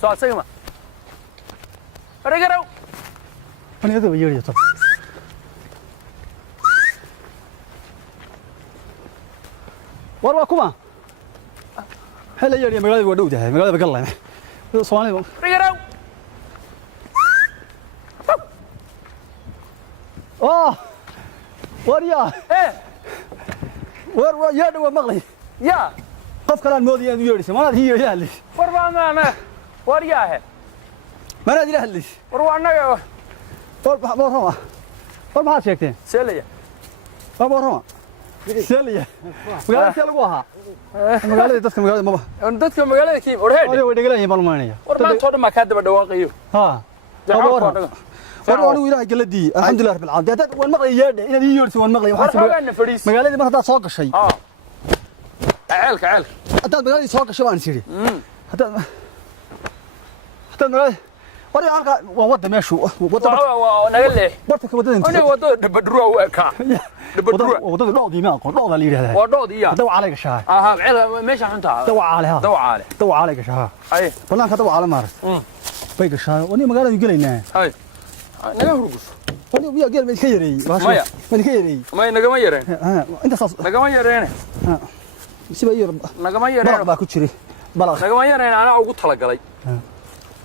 soo asagma ragaraw أنا هذا بيجري طب وراكما هلا يجري مقالة ودودها مقالة بقلة صواني ragaraw وريا ور يا دو مقلي يا قف كلام مودي أن يجري ما هي يهلي وربا أنا ورياه ما نادي يهلي وروانا ما شيكتين سلية ما سلية مقالة تلقوها مقالة دتك مقالة ما dadka magaalada kiib warheed أنا ودي قلنا يبالمانية warmaan toodhan ma ka daba dhawaaqayo ها أنا إلهي قلدي الحمد لله رب العالمين هذا والمقلي يا إن دي يورس والمقلي warxoogaana fadhiis مقالة ما هذا ساق شيء ceelka هذا مقالة ساق شيء ما نسيري هذا مقالة وري عالك ووضع ماشو ووضع naga leex برتك وضع أنت aniga wado dabadruwa u ekaa dabadruwa وضع لوضي ما قول لوضع اللي هذا waa dhoodiya دوا عليك شهر aha ceel meesha xunta دوا عليها dawacaale دوا عليك شهر ay والله كدوا على مارس بيك شهر وني مقالة يقولينا ay naga hurgus وني ويا قال من خيري مايا. من خيري may nagama yareen ها أنت صاص nagama yareene سيبي يرب nagama بلغ yareen باكو تشري بلغ nagama yareen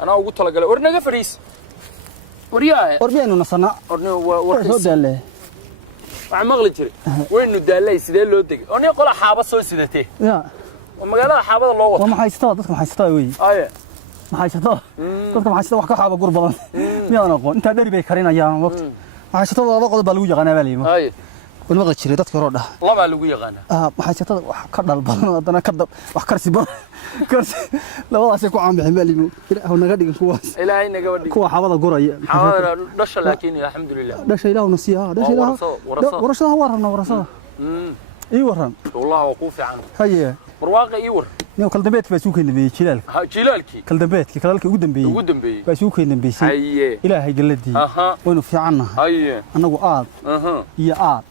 anaa ugu talagalay war naga fariis wariyaahe وربينا نصنع warkiis سود الله waxa maqli jiray waynu daalay sidee loo degay oo nin qola xaaba soo sidatay يا magaalada xaabada loo wato وما حيستوى dadka حيستوى وي aye ما حيستوى dadka ما حيستوى wax ka xaaba gur badan miyaan aqoon inta dhari bay karinayaan waqti ما حيستوى laba qodob baa lagu yaqaanaa baa leeyma aye wal maqli jiray dadka roodha laba lagu yaqaanaa ما حيستوى wax ka dhal badan hadana ka wax karsi badan karsi labadaas ku caan bixin baa leeyma ilaahu naga dhigin kuwaas ilaahay naga wadhi kuwa xaabada guraya xaabada dhasha laakiin alxamdulillah dhasha ilaahu nasiiha dhasha ilaahu warasada warana warasada ii waran wallahi waa ku fiican haye barwaaqo ii war niyo kal dambeedka baa suu keen dambeeyay jilaalka jilaalkii kal dambeedka kalalka ugu dambeeyay baa suu keen dambeeyay haye ilaahay galadii waynu fiicannahay haye anagu aad iyo aad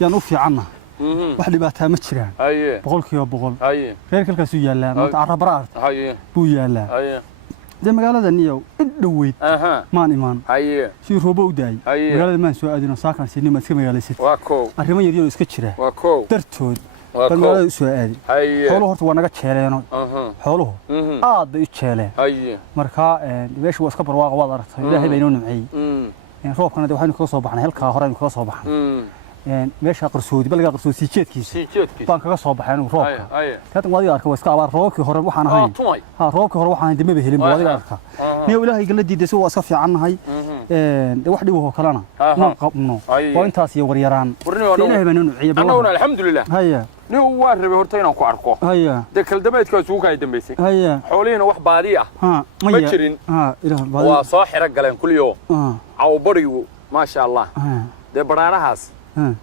yaan u fiicannahay wax dhibaato ma jiraan haye boqolkiiba boqol haye reer kalkaas uu yaalaa maanta arabaraar haye buu yaalaa haye de magaalada niyow in dhaweyd maan imaan haye si roobo u daay magaalada maan soo aadino saakan sinima iska magaalaysid waa koow arrimo yar yar iska jira waa koow dartood magaalada soo aadi haye xooluhu horta waa naga jeeleeno xooluhu aad bay u jeeleen haye marka meesha waa iska barwaaqo waad aragtay ilaahay baa inoo nimceeyay roobkana de waxaynu kaga soo baxnay halkaa hore aynu kaga soo baxnay meesha qarsoodi balga qarsoodi jeedkiisa baan kaga soo baxay anigu roobka kaad wadiga arka waa iska abaar roobkii hore waxaan ahayn roobkii hore waxaan dib ma helin wadiga arka niyo ilaahay galadiida si waa iska fiicannahay wax dhib oo kalena ma qabno waa intaas iyo waryaraan ilaahay baa inoo nimceeyay anaguna alxamdulillah haya nin waa rabay horta inaan ku arko haya de kal dameedkaas uu ka dambeysay haya xoolihiina wax baadi ah ma jirin ilaahay waa soo xira galeen kuliyo aw barigu ma sha Allah de baraarahaas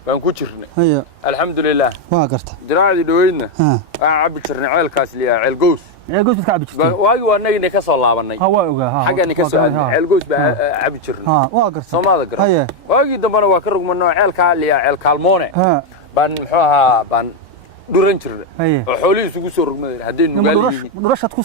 baan ku jirnay haya alxamdulillah waa garta diraacdi dhaweydna aan cabbi jirnay ceelkaas liya ceel goos ka cabbi jirtay waagi waa nagina ka soo laabanay waa ogaa xagana ka soo aaday ceel goos baa cabbi jirnay waa garta Soomaalida gar haya waagi dambana waa ka rugmano ceelka liya ceel kaalmoone baan muxuu ahaa baan duran jirnay oo xoolihiisu isugu soo rugmadeen hadeen nugaali durashad ku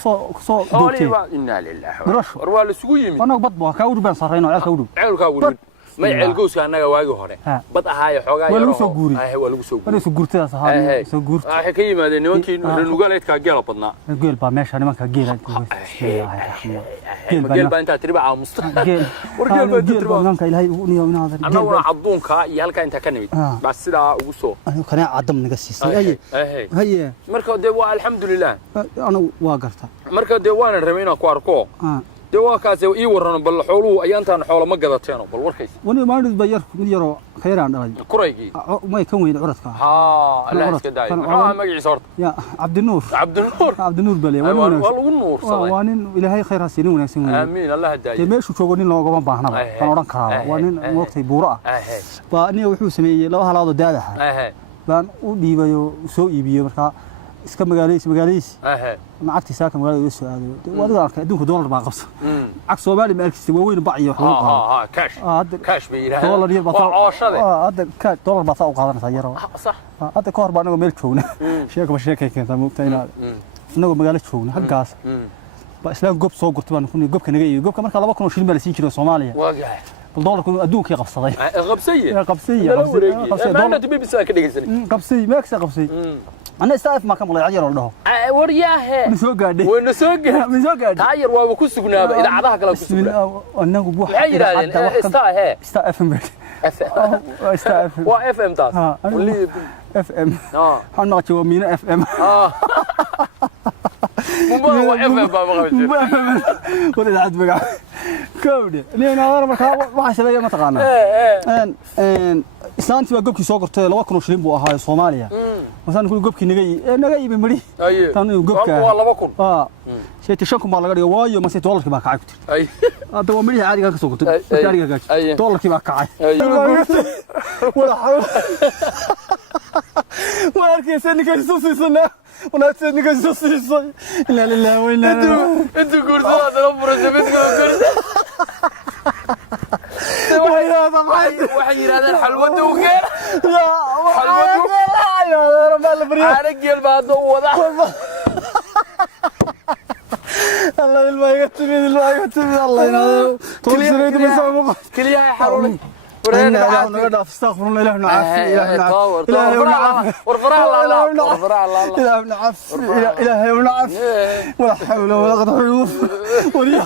soo doogtay inna lillahi war waa la isugu yimid anagu bad baa ka urban sarreeyno ceelka urban ما يعلقوش أنا واجه هره بط هاي حاجة ولا سجوري ولا سجوري ولا سجورتي يا صاحبي سجورت حكي ما ده نمكن نقول لك كجيل بدنا جيل بقى ماشي أنا ما كجيل جيل بقى أنت تربع على مصطفى ورجيل بقى تربع نانك إلهي وني ونادر أنا ولا عضون كا يالك أنت كنبي بس لا وصو أنا كان عدم نقصيس هي مركب دوا الحمد لله أنا واقرت مركب دوا أنا رمينا كواركو دوا كاس إيه ورنا بالحلو أيانتان حول ما قدرتينه بالوركيس وني ما ندري بير مديرو خيران هاي كوريجي ما يكون عرضك الله يسكداي ما يجي صورت يا عبد النور عبد النور بلي والله النور صلاة وانين إلهي خير سنين ونسين آمين الله هداي تمشي شغلين لو قام بحنا كان وران كرا وانين وقت بورا فاني وحو سمي لو هلاado daadaha baan u dhiibayo soo iibiyo marka iska magaaladiis lacagtiisa ka magaalada soo aaday wadiga arka adduunka dollar baa qabsan cag Soomaali maalkiisa waa weyn baciyo wax cash bay yiraahdo dollar yar baa hadda ka dollar baa u qaadanaysa yar صح hadda ka hor baa anagu meel joogna sheeko keenta moogtayna anagu magaalo joogna halkaas islaan gob soo gurtay baan kunay gobka naga iyo gobka marka 2,000 shilin baa la siin jiray Soomaaliya واقع dollarku adduunka qabsaday qabsay maanta BBC ka dhageysanay qabsay max qabsay ana istaaf ma ka mulay yar oo dhaho wariyaahe soo gaadhay way soo gaadhay taayir waa ku sugnaaba idaacadaha kala ku sugnaa anagu wax istaa FM istaa FM waa FM taas wali FM waxaan ma joogaa miina FM مو FM بابا ولا عاد بقى كودي نينا أنا مركا واحد شبيه ما تقانا إن إسلامتي بقولك سوق قرطة لو كانوا شلين بوها هاي سوماليا مثلا نقول قولك نجاي بمري تاني قولك والله بكون شيء تشكم على قرية وايو ما سيت والله كبا كعك هذا هو مري عادي كان سوق قرطة عادي كان والله كبا كعك ولا حول واركي سنة كيسوسي سنة ولا سنة كيسوسي سنة لا لا لا وين انتو قرطة هذا نمبر زبدكم قرطة وحي هذا الحلوة وكير لا حلوة يا رب البريء عارق البعض وضع الله المايكتمي الله ينادو طول سنة مسامو كليا حرولي ورنا استغفر الله إله نعافي إله نعافي ورفرع الله ورفرع الله إله نعافي إله نعافي ولا حول ولا قوة إلا بالله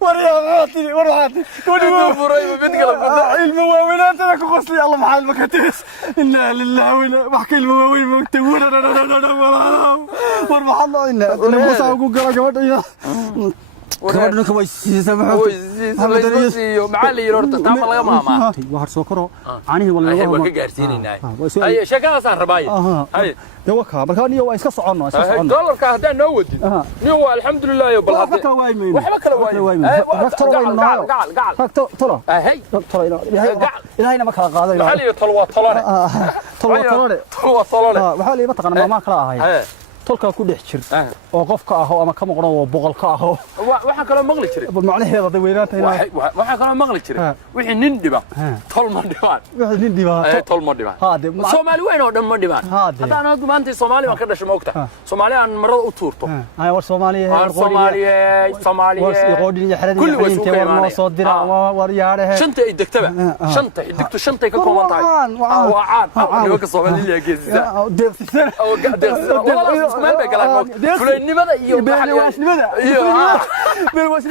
وريا غاطي ورحاتي وريا فريم بنتكلم المواوينات انا كقصلي الله محل ما كتيس انا لله ولا بحكي المواوين مكتوبه ورمح الله انا بوسا اقول قرا كبرنا كويس سامحوا معلي يرورت تعمل لغا ماما واحد سوكرو عنيه والله waa ka gaarsiinayna ay shaqadaas rabaay ay dawaka markaan iyo waa iska socono dollarka hadaan noo wadin niyo waa alxamdulillah bal hadda waxba kala waayay gacal tolo hay tolo ilaahayna ma kala qaado ilaah hal iyo tolo waa tolane waxa la taqaan ma kala ahay tolka ku dhex jir oo qofka ah ama ka maqno oo boqol ka ah waxa kala maqli jiray macnaheedu day weynaanta waxa kala maqli jiray wixii nin dhiba tol ma dhibaan wixii nin dhiba tol ma dhibaan Soomaali weyn oo dhan ma dhibaan hadaan aad maanta Soomaali ma ka dhashay ma ogta Soomaali aan marada u tuurto ay war Soomaaliye war qoodin iyo xaradin inta war ma soo dira war yaarahe shanta ay degtaba shanta xiddigtu shanta ka kooban tahay waa caan nimanka Soomaaliya geesisa deeqsisan oo deeqsisan اسمه بقى فلانimada iyo beelwaasnimada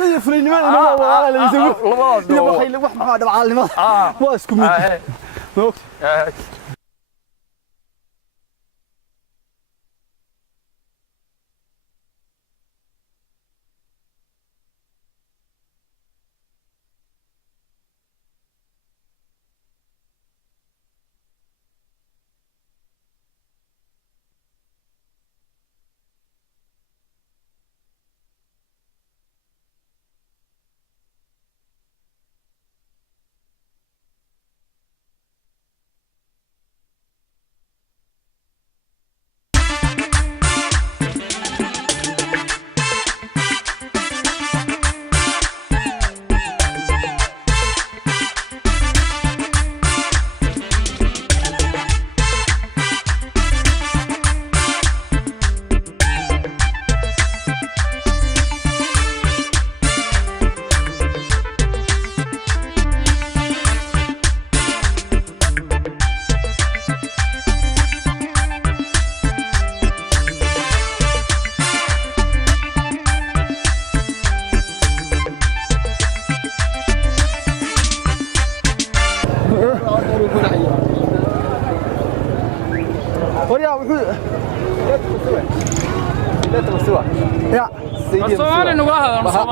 iyo fulaynimada inoo wada la isugu iyo waxay wax ma dhabcaalnimada waa isku mid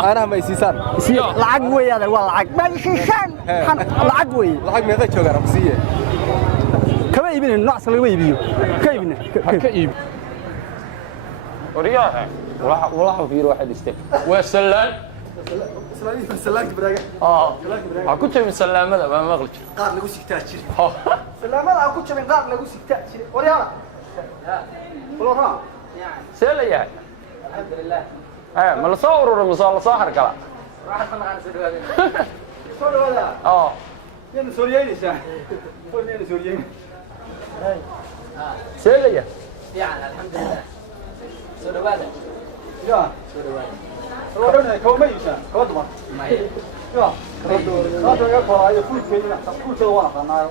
أنا ما يسيسان العق ويا هذا والعق ما يسيسان العق ويا العق ماذا تشوفه رمسية كم يبين الناس اللي ما يبيه كيبنا كيب ورياها ولا في واحد يستك والسلام سلامك براجع كنت من سلامة ما مغلق قار لقوا سكتاتشي سلامة كنت من قار لقوا سكتاتشي ورياها والله سهل يعني الحمد لله ما لا صور ولا مصور صاحر كلا راح من عن سوريا سوريا ين سوريين شاه ين سوريين سهل يعني الحمد لله يا سوداء كم يمشي كم تمام يا هذا يقول هاي فول كينا فول كده وانا خنا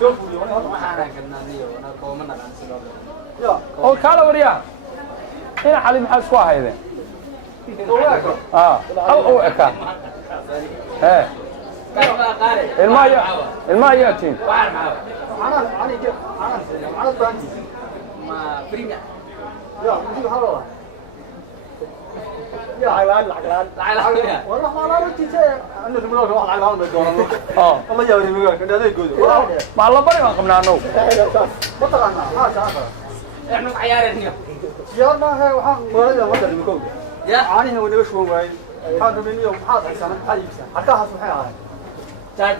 شوف فول وانا هذا كنا نيو انا كومنا عن سوداء يا oo kala wariya ina xali maxaa isku ahaydeen hal oo eka ilma yaatiin انا باندي ما بريميا يا نجيب هذا يا عيال العقلان والله ما لا رتي أنا الملوك واحد عقلان بدورنا الله يوري ميقولك أنا ذي يقول ما الله بري ما قمنا نو ما طلعنا ما شاء إحنا عيارنا يا ما هي وحنا ولا ما أدري ميقول يا عانيه ونبش هو وين هذا من يوم حاط حسنا حي بس حكاها صحيح هاي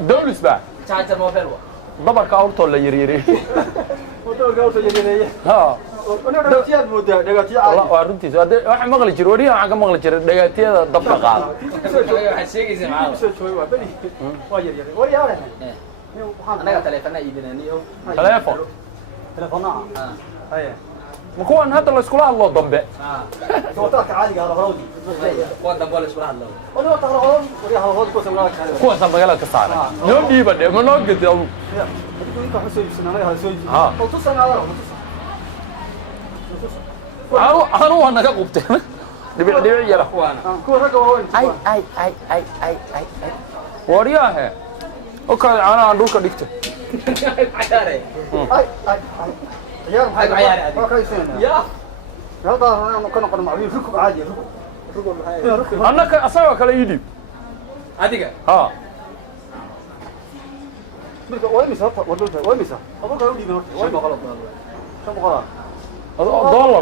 دولس بقى شاهد ما فلوة ضبر كاورتو لا يريري ودول كاورتو يريري ها أنا دقاتيات مودة دقاتيات الله وارنتي واحد مغلي جري وريها عن مغلي جري دقاتيات ضبط قاعد شيء زي معاه شوي وبني واير وري هذا أنا تلفنا يدنا نيو تلفنا هاي مكون هذا اللي سكولا الله ضبط صوتك عالي على هرودي وده بولش ولا الله وده تغرون وري هرودي كوسه ولا كذا كوسه مقالة كسارة يوم دي بدي ما نوقد يوم أنت حسوي سنة ما حسوي ها وتصل على أنا أنا كقبت دبي يلا أخوانا كل رجل وين أي ورياه أوكي أنا عندوك دكتور عياري عيار هاي عياري ما كيسين يا هذا أنا كنا قلنا معلوم ركب عادي ركب أنا كأسوأ كلا يدي هذيك ها وين مسافر وين مسافر أبغى أقول لي وين ما غلط كم غلط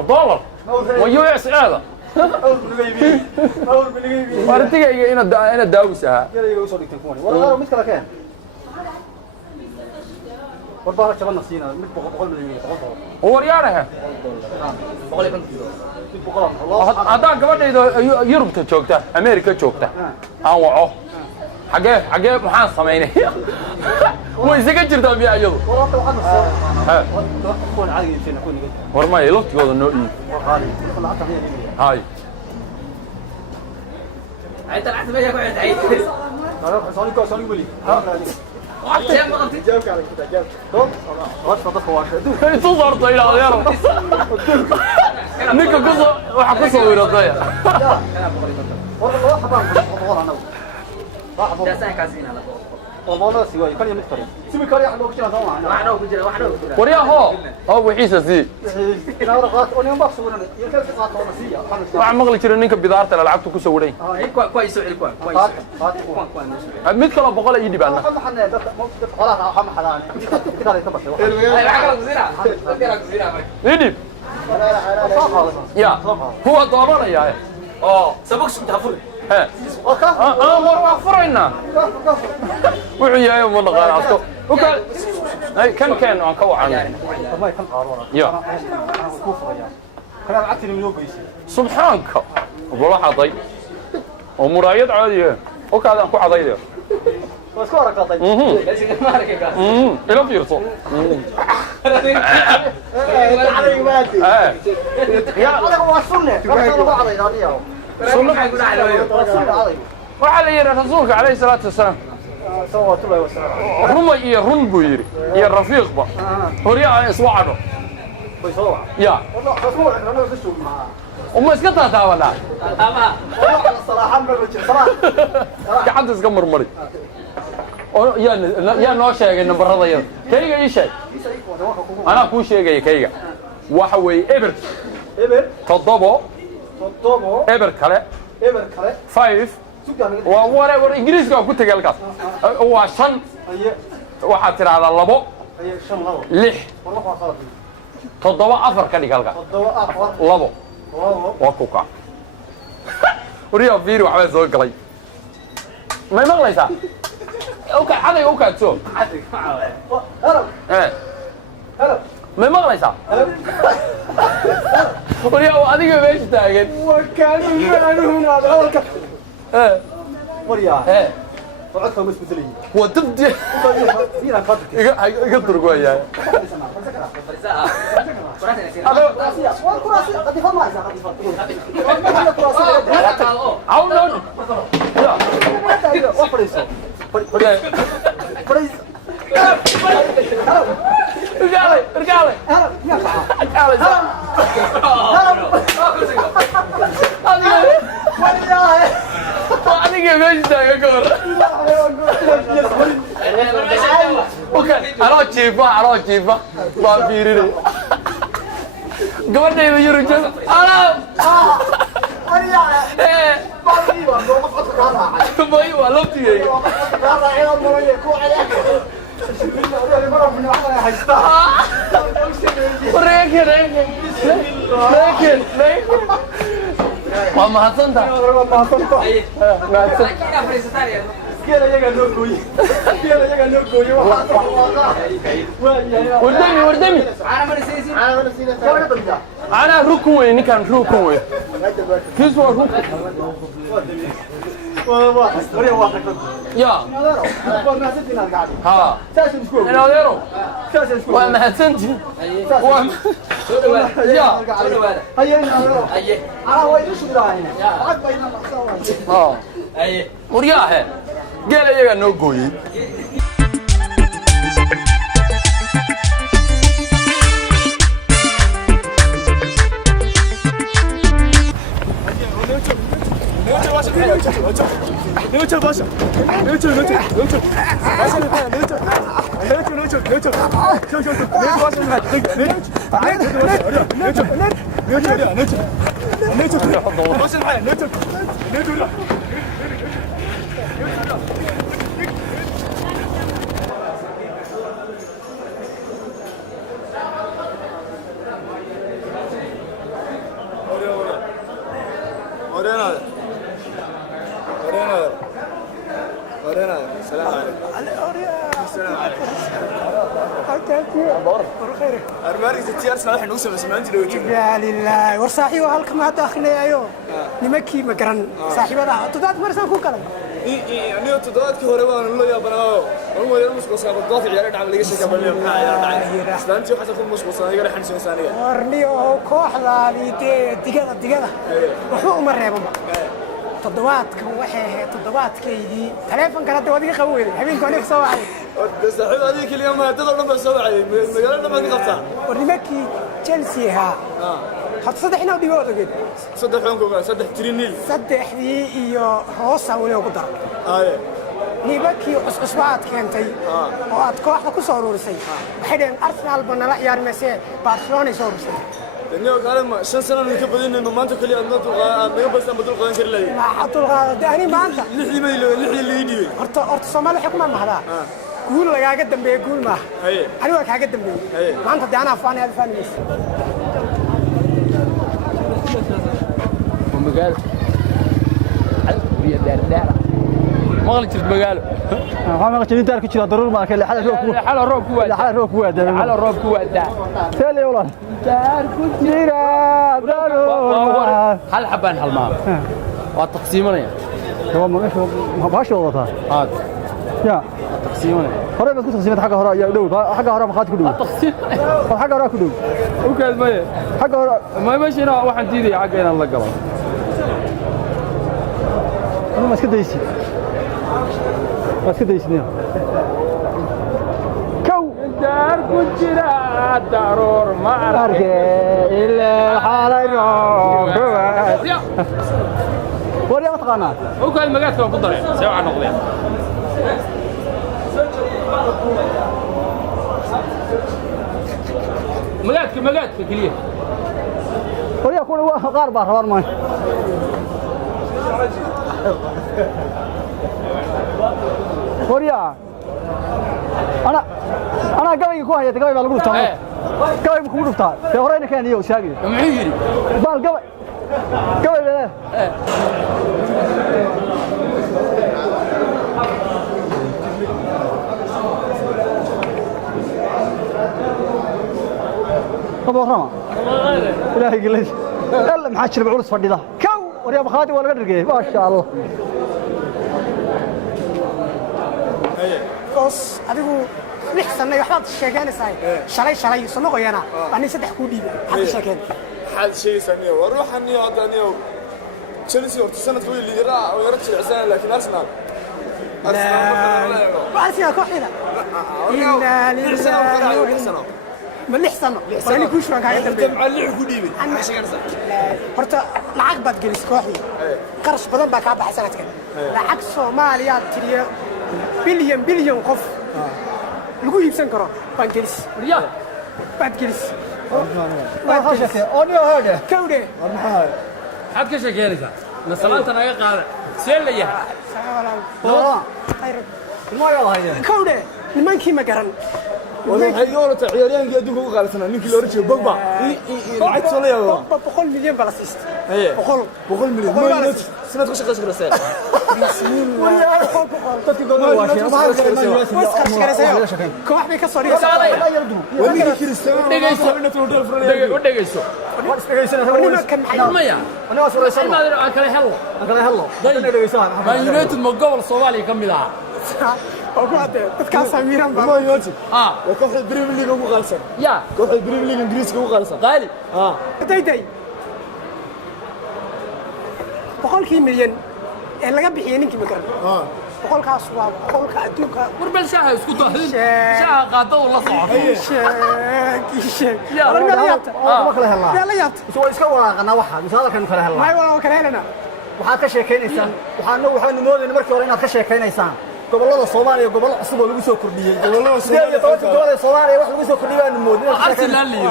دولار ويو يس هذا أول بالغيبي وارتيجي أنا داوسها يلا يوصل يتكوني والله مشكلة كان والله شباب نسينا مت بقول من هو ريارها بقول لك هذا قبل يوروب تشوكته أمريكا تشوكته أو حاجة محان سمينه ويزيك جردا بيا يلو والله واحد نص كون عادي فينا كون ورما يلو تقول إنه هاي أنت العت ما يقعد عيد أنا صاني بولي جاب ما قلت جاب على كده جاب طب خلاص صدق واحد تصور طيلا يا رب نيكو قصة وحقصة ويرضيها والله حبان والله أنا ده سنة كازين على فوق والله سوي كان يمت كريم سوي كريم حلو كتير طبعا واحد وكجرا واحد وكجرا وريا هو وحيسة زي أنا رقات ونيوم بحصورنا يمكن تقاط ونسية waxaan maqli jiray ninka bidaarta la lacagtu ku sawiray كويس كويس mid kale boqol ay dhibaan ما حنا خلاص هم حلال كده اللي تبص هاي عقلك زيرا عقلك زيرا idib ya huwa dooranaya سبق شو تفر ها war furayna wuxuu yahay ma naqaan oka ay kan aan ka wacan ما يكون قارورة يا كلام عتني من يوبيس subxaanka wala xaday oo muraayad caadi ah oo kaadaan ku cadayday بس كورة قطعي لازم ما ركيك ila fiirso علي ماتي يا أنا هو السنة كم سنة علي هذه سنة حيكون على waxa la yiraahdaa rasuulka kaleey salaatu wasalaam سوى الله وسلم ruma iyo run buu yiri iyo rafiiqba horiya ay iswacdo بيسوع ya والله رسول أنا بسوق معاه uma iska taataabada أما والله الصراحة ما بتشوف صراحة gacanta iska murmari oo yaa noo sheegay nambaradayada kayga ii sheeg anaa kuu sheegaya kayga waxa weeye eber إبر toddobo تطبو eber kale إبر كله 5 waa war ingiriiska ku tagay halkaas waa 5 أيه waxaad tiraahdaa 2 أيه شن لو 6 والله خلاص 7 4 ka dhig halkaas تطبو أفضل 2 واو waa ku ka wariya fiiri waxba soo galay ma maqlaysaa اوكي caday u kaadso هلا هلا ma maqlaysaa wariya adiga meesha taagan وكان يفعلون هذا وريا وعدتهم مش مثلي wadabdi فينا قدك iga durgooyaa jiifa waa fiirinay gabadhayda yurujada may waa laftigeyga waa mahadsantahay كيلا يجا نوكوي كيلا يجا نوكوي وردمي أنا ركوي نكان ركوي كيس هو ركوي يا ها أنا أديره وما هتنتي يا أنا وين شو دراهين ورياه قال يا نوغوي يا لله ورصاحي وهلك ما داخلي ايو نمكي مقرن صاحبنا تداد مرسان كو كلام يعني تدادك هوري بان لو يابناو هو يرمس قصا بدوق عيار دعم ليغا شيكا بليو اسلانتي waxa ku musqosan iga xansan saaniga warni oo kooxdaadii digada wuxuu uma reebaba toddobaadkan waxay ahayd toddobaadkeydii taleefankana hadda wadiga qabow weeyay habeenkii aniga soo wacay saaxiib adiga kaliya ma dad dhan ba soo wacay magaalada ma qabtaa warnimakii Chelsea ha had saddexna dhigo ogeed saddex trinil saddexdii iyo hoosa wali ugu dar nimakii cusbaad keentay oo aad kooxda ku soo ururisay waxay dheen Arsenal banala ciyaarmaysa Barcelona soo ururisay إنه قال ما شن سنة من كبدين إنه ما أنت كلي أنت ما بس أنا بدل قادم كرلي ما حطوا هذا أنا ما أنت لحي ما يلو لحي اللي يدي أرت سومالي حكومة ما هذا قول لك أقدم بيه قول ما أنا وك أقدم بيه ما أنت أنا فاني هذا فاني بس ومقال ويا دار ما غلطت مقاله ما قلت انت كنت ضروري ما كان حال روب كواد حال روب كواد سالي والله دار كنت ضروري هل حبان حلمان والتقسيمنا هو ما باش والله هذا يا تقسيمنا هره بس تقسيمات حق هره يا دو حق هره ما خاطك دو تقسيم حق هره كدو وكاد ما حق هره ما مشينا واحد ديدي حقنا الله قبل انا ما اسكديسي اسكديسني كو دار كجرا ضرور ما ارك الا حالي وريا تقانا وكاد مقاد كان قدر سواء نقضي مقادك كليه وريا كل قار بار ما وريا انا قوي كو هيا قوي بالغو تاع قوي كو دفتا في هورينا كان يو شاغي محيري بال قوي لا طب رما إلهي قليش يلا محاشر بعرس فردي كو وريا بخاتي ولا قدر ما شاء الله كوس أديكو lix sano iyo waxbaad sheegaynaysaa shalay sano qoyana ani saddex ku dhiibay hada sheekeen حد شيء سنيه وروح اني اعطاني تشيلسي ورتسنت وي ليرا ويرد شيء لكن ارسنال ارسنال كوحده إلا لله ما لix sano wali ku shuraan kaaga dambeeyay جمع اللي ku dhiibay horta lacag baad gelis kooxdii qarash badan baa ka baxay sanadkan lacag Soomaaliya tiriyo bilyan qof lagu iibsan karo baan gelis riyaa baad gelis أنا هذا كودي حد كشكيلك نصلت أنا قاعد سيل ليه ما يلا كودي لمن كي مقرن waxay doontaa ciyaaryahanka adduunka ugu qaalisan ninkii la oran jiray Pogba lacag soo leeyahay boqol milyan bala siist boqol milyan sanad ku shaqaysan kartaa dadkii go'aan waa sheegay koox bay ka soo dhigaysaa waliga Cristiano dhageyso maya أنا أصور يسمع ما أدري أكله حلو أكله هلا أنا دقيسان ما يونايتد مقابل صومالي كم ذا وقعد تتكاسل ميران ما يونايتد وكوح البريمير ليج ugu qaalisan يا koox البريمير ليج ingiriiska ugu qaalisan غالي داي boqolkii milyan ee laga bixiyay ninkii makaran boqolkaas waa boqolka adduunka وربل شاها اسكو تهين شاها قاده ولا صعب sheeg يا ما لا يابت ما كله هلا لا يابت سو iska walaaqana waxa misaal kan kale hela ما ولا كان هنا waxaad ka sheekeynaysaan waxaan moodayna markii hore inaad ka sheekeynaysaan gobolada Soomaaliya gobol cusub oo lagu soo kordhiyay gobolada Soomaaliya wax lagu soo kordhiyay aan moodayna أرسنال ليه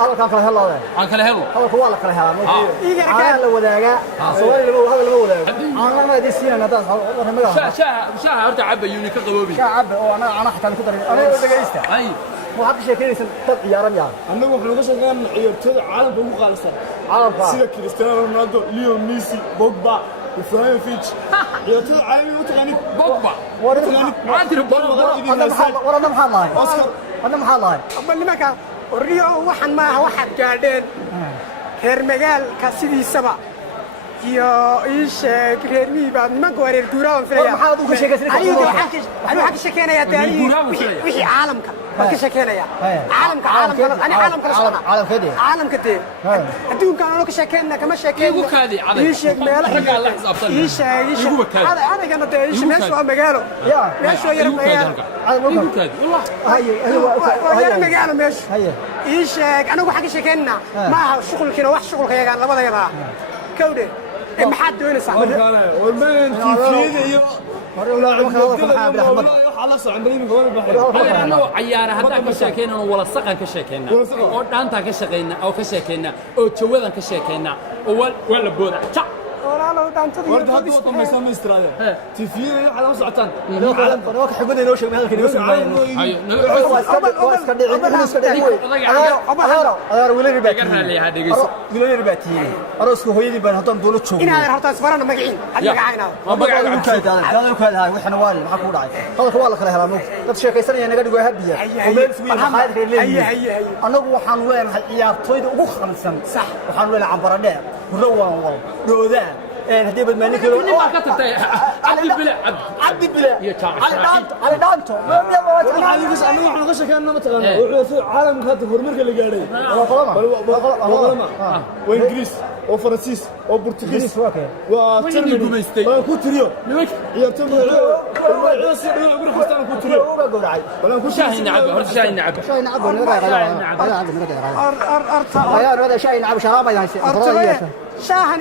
halka kale hela أكله حلو halka waa la kala helaa la wadaaga Soomaaliya lama wadaago aan ma idin hadaan waramaga شاها أرجع عبا يوني كقبوبي shacab oo ana xataa ku daray ana dhageysta أي waxaad ka sheekeynaysaan dad ciyaaran yahay annagu waxaan uga sheegnaa ciyaartooyda caalamka ugu qaalisan caalamka sida Cristiano Ronaldo Leo Messi Pogba Ibrahimovic ciyaartooyda caalamiga u taqaanid بوجبا ما أدري بوجبا warana maxaa lahayd Oscar warana maxaa lahayd ama nimanka Rio waxan ma aha waxaad gaadheen reer magaalka sidiisaba iyo sheeg reer miiba nimanka wareer guuraan filaya maxaad uga sheekaysanaysaa anigu waxaan ka sheekeynaya taani wixii caalamka ka sheekeynaya caalamka caalamka adduunka aan ka sheekeynaa kama sheekeynaa igu kaadi caday sheeg meelaha ragga la xisaabtan igu kaadi adagana taa meesha waa magaalo meesha yar magaalo igu kaadi والله waa yar magaalo meesha sheeg anigu waxaan ka sheekeynaa ma aha shaqulkiina wax shaqulkayaga labadayada kawde maxaad doonaysaa markaana warmaan tiifiyada iyo أنا عيارة هذا كشاكينا ولا سقى كشاكينا أو أنت كشاكينا أو كشاكينا أو تودا كشاكينا ولا بودا تشا ولا لو دانتدي warda hadda wada ma sameystiraan tiifiyada iyo calaamad socotaan anoo ka xubin inoo sheegay halka inoo sameeyay adeer wiilal baatiyay arooska hooyadii baan hadan doono joogo inaad horta isbarana magaciin magacayna waxana waa maxaa ku dhacay hadalka waa la kala helaa dad sheekaysanaya naga dhigo habiya oo meel isku yimaad leeyahay anagu waxaan leenahay ciyaartooyda ugu khaalisan sax waxaan leenahay cambaradheer rawaan wal doodaan هدي بدنا نقول ما كتبت عبد بلا على دانتو أنا waxaan ka sheekeynaa ma taqaan wuxuu caalamka hadda horumarka la gaaray waa Ingiriis oo Faransiis oo Portugiis waa Germany waa ku tiriyo ciyaartooyda ugu xistaan ku tiriyo balan ku شاهين عبد هرت شاهين عبد هذا شاهين عبد شرابه يعني شاهن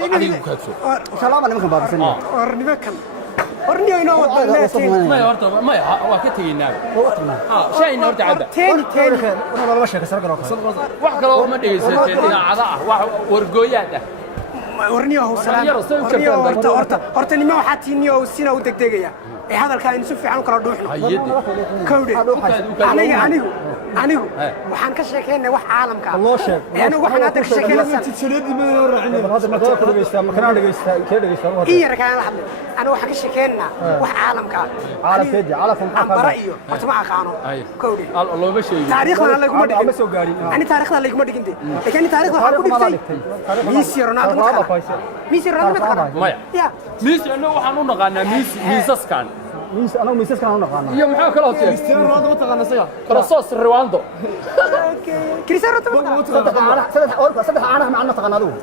سلام عليكم بابا سنة ورني إنه ما يورط ما وقتي ناب شاهين هرت عبد تاني أنا ما بشكل سرقة واحد لو ما دقيس تاني عضاء ورقوياته ورني هو سلام هرت نما وحاتيني أو سينا ودقدقية هذا الكلام نشوف عنه كلا دوحنا كودي anigu waxaan ka sheekeynaa wax caalamka الله شيء يعني waxaan hadda ka sheekeynaa tishreedi ma raacin هذا ما تقدر ما كان dhageysta iyo rakaan la hadlay anigu waxaan ka sheekeynaa wax caalamka caalamkeedii caalamkan ambara iyo horta ma aqaano kowdi الله ما شيء taariikhda la kuma dhigin ma soo gaarin ani taariikhda la kuma dhigin laakiin taariikhda waxa ku dhigtay Messi Ronaldo مايا ميسي أنا waxaan u naqaanaa miisaskan ميس أنا ميسس كان نقانا يوم حاك الله تيجي كريستيانو رونالدو ما تقانا سيا كراسوس رواندو كريستيانو رونالدو صدق أنا معنا تقانا له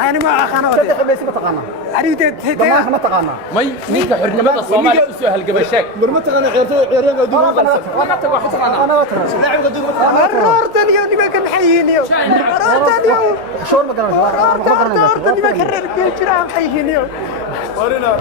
أنا ما أخانا صدق ميسي ما تقانا أريد ضمان ما تقانا ماي نيك حرنمada Soomaaliya u soo halgabashay ما تقانا عياريان قدوم قلص ما تقوا حتقانا أنا وتر لاعب قدوم أردن يا نبي كان حييني أردن يا شلون ما قرنا أردن نبي كان رجال كرام حييني ورينا